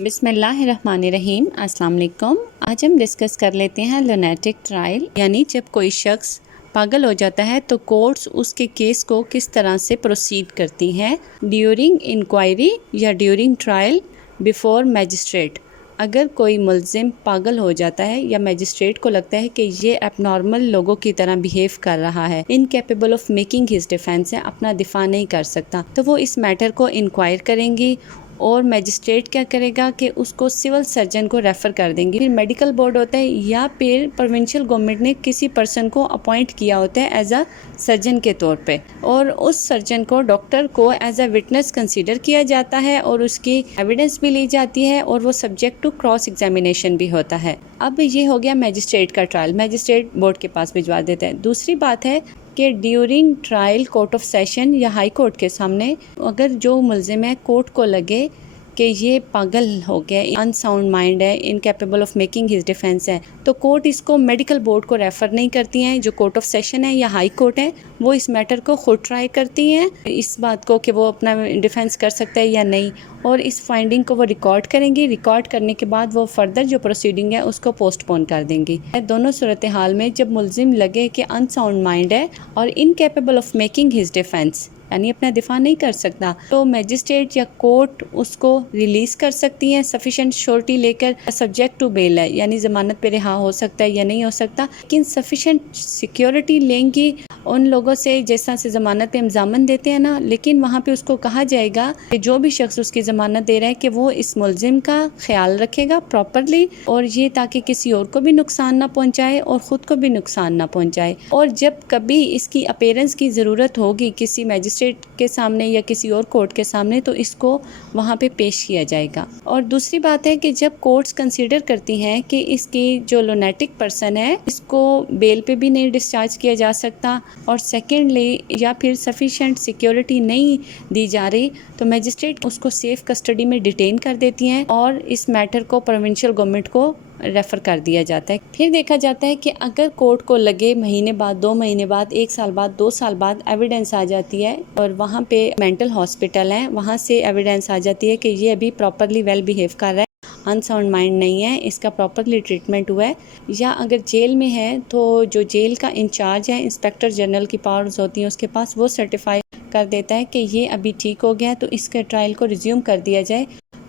بسم اللہ الرحمن الرحیم۔ السلام علیکم۔ آج ہم ڈسکس کر لیتے ہیں لونیٹک ٹرائل، یعنی جب کوئی شخص پاگل ہو جاتا ہے تو کورٹس اس کے کیس کو کس طرح سے پروسیڈ کرتی ہیں ڈیورنگ انکوائری یا ڈیورنگ ٹرائل بیفور میجسٹریٹ۔ اگر کوئی ملزم پاگل ہو جاتا ہے یا میجسٹریٹ کو لگتا ہے کہ یہ اب نارمل لوگوں کی طرح بیہیو کر رہا ہے، incapable of making his defence ہے، اپنا دفاع نہیں کر سکتا، تو وہ اس میٹر کو انکوائر کریں گی اور میجسٹریٹ کیا کرے گا کہ اس کو سول سرجن کو ریفر کر دیں گے۔ پھر میڈیکل بورڈ ہوتا ہے یا پھر پروونشل گورنمنٹ نے کسی پرسن کو اپوائنٹ کیا ہوتا ہے ایز اے سرجن کے طور پہ، اور اس سرجن کو ڈاکٹر کو ایز اے وٹنس کنسیڈر کیا جاتا ہے اور اس کی ایویڈنس بھی لی جاتی ہے اور وہ سبجیکٹ ٹو کراس ایگزامینیشن بھی ہوتا ہے۔ اب یہ ہو گیا میجسٹریٹ کا ٹرائل، میجسٹریٹ بورڈ کے پاس بھجوا دیتا ہے۔ دوسری بات ہے کہ during trial court of session یا ہائی کورٹ کے سامنے اگر جو ملزم ہے کورٹ کو لگے کہ یہ پاگل ہو گیا، ان ساؤنڈ مائنڈ ہے، incapable of making his defence ہے، تو کورٹ اس کو میڈیکل بورڈ کو ریفر نہیں کرتی ہیں۔ جو کورٹ آف سیشن ہے یا ہائی کورٹ ہے وہ اس میٹر کو خود ٹرائی کرتی ہیں، اس بات کو کہ وہ اپنا ڈیفینس کر سکتا ہے یا نہیں، اور اس فائنڈنگ کو وہ ریکارڈ کریں گی۔ ریکارڈ کرنے کے بعد وہ فردر جو پروسیڈنگ ہے اس کو پوسٹ پون کر دیں گی۔ دونوں صورتحال میں جب ملزم لگے کہ ان ساؤنڈ مائنڈ ہے اور incapable of making his defence, یعنی اپنا دفاع نہیں کر سکتا، تو میجسٹریٹ یا کورٹ اس کو ریلیز کر سکتی ہیں سفیشینٹ شورٹی لے کر، سبجیکٹ ٹو بیل ہے، یعنی ضمانت پہ رہا ہو سکتا ہے یا نہیں ہو سکتا، لیکن سفیشینٹ سیکیورٹی لیں گی ان لوگوں سے جیسا سے ضمانت پہ ہم ضامن دیتے ہیں نا، لیکن وہاں پہ اس کو کہا جائے گا کہ جو بھی شخص اس کی ضمانت دے رہا ہے کہ وہ اس ملزم کا خیال رکھے گا پراپرلی، اور یہ تاکہ کسی اور کو بھی نقصان نہ پہنچائے اور خود کو بھی نقصان نہ پہنچائے، اور جب کبھی اس کی اپیرنس کی ضرورت ہوگی کسی میجسٹریٹ کے سامنے یا کسی اور کورٹ کے سامنے تو اس کو وہاں پہ پیش کیا جائے گا۔ اور دوسری بات ہے کہ جب کورٹس کنسیڈر کرتی ہیں کہ اس کی جو لونیٹک پرسن ہے اس کو بیل پہ بھی نہیں ڈسچارج کیا جا سکتا، اور سیکنڈلی یا پھر سفیشینٹ سیکیورٹی نہیں دی جا رہی، تو میجسٹریٹ اس کو سیف کسٹڈی میں ڈیٹین کر دیتی ہیں اور اس میٹر کو پروونشل گورنمنٹ کو ریفر کر دیا جاتا ہے۔ پھر دیکھا جاتا ہے کہ اگر کورٹ کو لگے مہینے بعد، 2 مہینے بعد، 1 سال بعد، 2 سال بعد ایویڈنس آ جاتی ہے اور وہاں پہ مینٹل ہاسپٹل ہیں، وہاں سے ایویڈنس آ جاتی ہے کہ یہ ابھی پراپرلی ویل بیہیو کر رہا ہے، ان ساؤنڈ مائنڈ نہیں ہے، اس کا پراپرلی ٹریٹمنٹ ہوا ہے، یا اگر جیل میں ہے تو جو جیل کا انچارج ہے، انسپیکٹر جنرل کی پاورز ہوتی ہیں اس کے پاس، وہ سرٹیفائی کر دیتا ہے کہ یہ ابھی ٹھیک ہو گیا تو اس کے ٹرائل کو ریزیوم کر دیا جائے،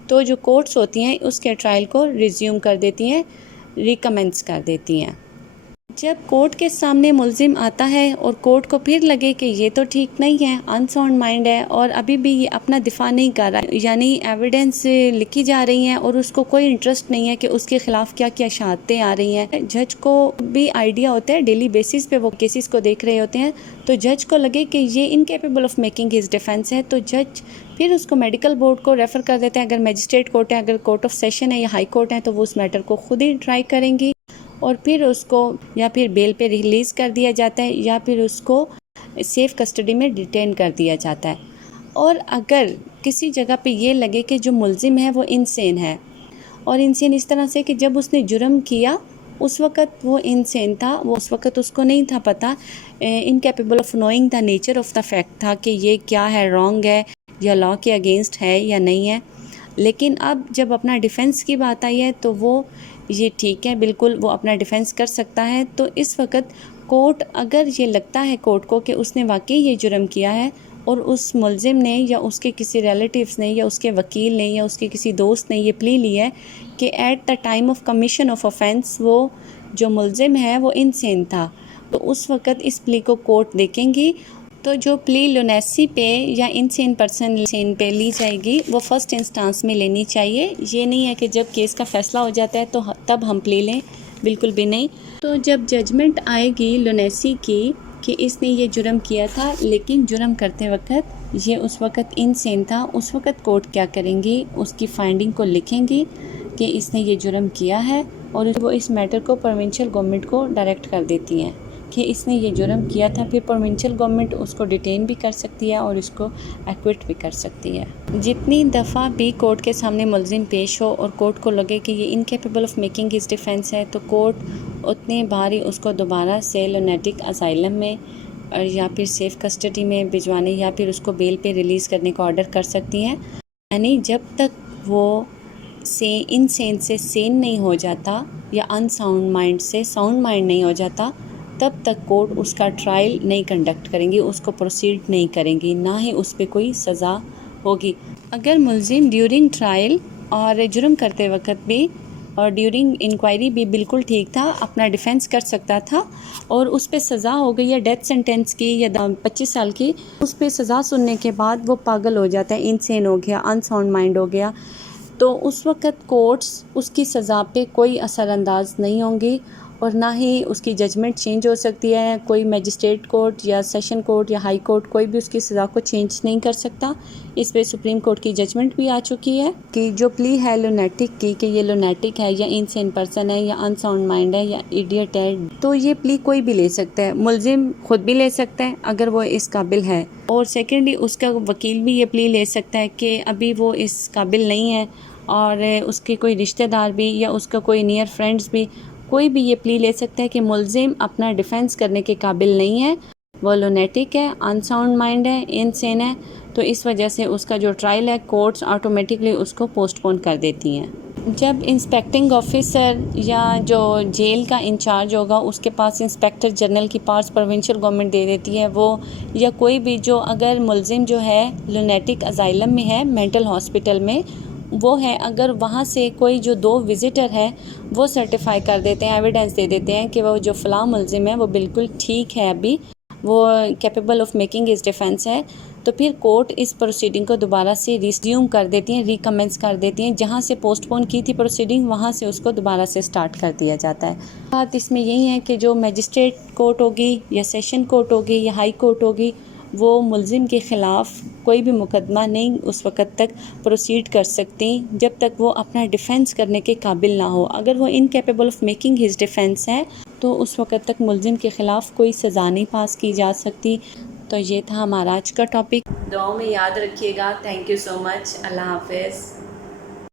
تو جو کورٹس ہوتی ہیں اس کے ٹرائل کو ریزیوم کر دیتی ہیں، ریکمنس کر دیتی ہیں۔ جب کورٹ کے سامنے ملزم آتا ہے اور کورٹ کو پھر لگے کہ یہ تو ٹھیک نہیں ہے، ان ساؤنڈ مائنڈ ہے اور ابھی بھی یہ اپنا دفاع نہیں کر رہا، یعنی ایویڈنس لکھی جا رہی ہیں اور اس کو کوئی انٹرسٹ نہیں ہے کہ اس کے خلاف کیا کیا شہادتیں آ رہی ہیں، جج کو بھی آئیڈیا ہوتا ہے، ڈیلی بیسس پہ وہ کیسز کو دیکھ رہے ہوتے ہیں، تو جج کو لگے کہ یہ incapable of making his defence ہے، تو جج پھر اس کو میڈیکل بورڈ کو ریفر کر دیتے ہیں۔ اگر میجسٹریٹ کورٹ ہے، اگر کورٹ آف سیشن ہے یا ہائی کورٹ ہے تو وہ اس میٹر کو خود ہی ٹرائی کریں گی، اور پھر اس کو یا پھر بیل پہ ریلیز کر دیا جاتا ہے یا پھر اس کو سیف کسٹڈی میں ڈیٹین کر دیا جاتا ہے۔ اور اگر کسی جگہ پہ یہ لگے کہ جو ملزم ہے وہ انسین ہے، اور انسین اس طرح سے کہ جب اس نے جرم کیا اس وقت وہ انسین تھا، وہ اس وقت اس کو نہیں تھا پتہ، incapable of knowing the nature of the fact تھا کہ یہ کیا ہے، رانگ ہے یا لاء کے اگینسٹ ہے یا نہیں ہے، لیکن اب جب اپنا ڈیفینس کی بات آئی ہے تو وہ یہ ٹھیک ہے، بالکل وہ اپنا ڈیفینس کر سکتا ہے، تو اس وقت کورٹ اگر یہ لگتا ہے کورٹ کو کہ اس نے واقعی یہ جرم کیا ہے اور اس ملزم نے یا اس کے کسی ریلیٹیوز نے یا اس کے وکیل نے یا اس کے کسی دوست نے یہ پلی لی ہے کہ at the time of commission of offence وہ جو ملزم ہے وہ انسین تھا، تو اس وقت اس پلی کو کورٹ دیکھیں گی، تو جو پلی لونیسی پہ یا انسین پرسن پہ لی جائے گی وہ فرسٹ انسٹانس میں لینی چاہیے۔ یہ نہیں ہے کہ جب کیس کا فیصلہ ہو جاتا ہے تو تب ہم پلی لیں، بالکل بھی نہیں۔ تو جب ججمنٹ آئے گی لونیسی کی کہ اس نے یہ جرم کیا تھا لیکن جرم کرتے وقت یہ اس وقت انسین تھا، اس وقت کورٹ کیا کریں گی، اس کی فائنڈنگ کو لکھیں گی کہ اس نے یہ جرم کیا ہے، اور وہ اس میٹر کو پروونشل گورنمنٹ کو ڈائریکٹ کر دیتی ہیں کہ اس نے یہ جرم کیا تھا، پھر پروونشل گورنمنٹ اس کو ڈیٹین بھی کر سکتی ہے اور اس کو ایکوٹ بھی کر سکتی ہے۔ جتنی دفعہ بھی کورٹ کے سامنے ملزم پیش ہو اور کورٹ کو لگے کہ یہ incapable of making his defence ہے، تو کورٹ اتنے بار ہی اس کو دوبارہ سے لونیٹک اسائلم میں یا پھر سیف کسٹڈی میں بھجوانے یا پھر اس کو بیل پہ ریلیز کرنے کا آرڈر کر سکتی ہیں، یعنی جب تک وہ ان سین سے سین نہیں ہو جاتا یا ان ساؤنڈ مائنڈ سے ساؤنڈ مائنڈ نہیں ہو جاتا، تب تک کورٹ اس کا ٹرائل نہیں کنڈکٹ کریں گی، اس کو پروسیڈ نہیں کریں گی، نہ ہی اس پہ کوئی سزا ہوگی۔ اگر ملزم ڈیورنگ ٹرائل اور جرم کرتے وقت بھی اور ڈیورنگ انکوائری بھی بالکل ٹھیک تھا، اپنا ڈیفینس کر سکتا تھا، اور اس پہ سزا ہو گئی یا ڈیتھ سینٹینس کی یا 25 سال کی، اس پہ سزا سننے کے بعد وہ پاگل ہو جاتا ہے، انسین ہو گیا، ان ساؤنڈ مائنڈ ہو گیا، تو اس وقت کورٹس اس کی سزا پہ کوئی اثر انداز نہیں ہوں گی، اور نہ ہی اس کی ججمنٹ چینج ہو سکتی ہے۔ کوئی میجسٹریٹ کورٹ یا سیشن کورٹ یا ہائی کورٹ کوئی بھی اس کی سزا کو چینج نہیں کر سکتا۔ اس پہ سپریم کورٹ کی ججمنٹ بھی آ چکی ہے کہ جو پلی ہے لونیٹک کی، کہ یہ لونیٹک ہے یا انسین پرسن ہے یا ان ساؤنڈ مائنڈ ہے یا ایڈیٹ ہے، تو یہ پلی کوئی بھی لے سکتا ہے، ملزم خود بھی لے سکتا ہے اگر وہ اس قابل ہے، اور سیکنڈلی اس کا وکیل بھی یہ پلی لے سکتا ہے کہ ابھی وہ اس قابل نہیں ہے، اور اس کے کوئی رشتہ دار بھی یا اس کا کوئی نیئر فرینڈز بھی کوئی بھی یہ پلی لے سکتا ہے کہ ملزم اپنا ڈیفینس کرنے کے قابل نہیں ہے، وہ لونیٹک ہے، ان ساؤنڈ مائنڈ ہے، انسین ہے، تو اس وجہ سے اس کا جو ٹرائل ہے کورٹس آٹومیٹکلی اس کو پوسٹ پون کر دیتی ہیں۔ جب انسپیکٹنگ آفیسر یا جو جیل کا انچارج ہوگا اس کے پاس انسپیکٹر جنرل کی پاورز پروونشل گورنمنٹ دے دیتی ہے، وہ یا کوئی بھی جو اگر ملزم جو ہے لونیٹک ازائلم میں ہے، مینٹل ہاسپٹل میں وہ ہے، اگر وہاں سے کوئی جو 2 وزٹر ہے وہ سرٹیفائی کر دیتے ہیں، ایویڈنس دے دیتے ہیں کہ وہ جو فلاں ملزم ہے وہ بالکل ٹھیک ہے، ابھی وہ capable of making his defence ہے، تو پھر کورٹ اس پروسیڈنگ کو دوبارہ سے ریزیوم کر دیتی ہیں، ریکمنس کر دیتی ہیں، جہاں سے پوسٹ پون کی تھی پروسیڈنگ وہاں سے اس کو دوبارہ سے سٹارٹ کر دیا جاتا ہے۔ بات اس میں یہی ہے کہ جو میجسٹریٹ کورٹ ہوگی یا سیشن کورٹ ہوگی یا ہائی کورٹ ہوگی، وہ ملزم کے خلاف کوئی بھی مقدمہ نہیں اس وقت تک پروسیڈ کر سکتی جب تک وہ اپنا ڈیفینس کرنے کے قابل نہ ہو۔ اگر وہ incapable of making his defence ہے تو اس وقت تک ملزم کے خلاف کوئی سزا نہیں پاس کی جا سکتی۔ تو یہ تھا ہمارا آج کا ٹاپک، دعاؤں میں یاد رکھیے گا۔ تھینک یو سو مچ، اللہ حافظ۔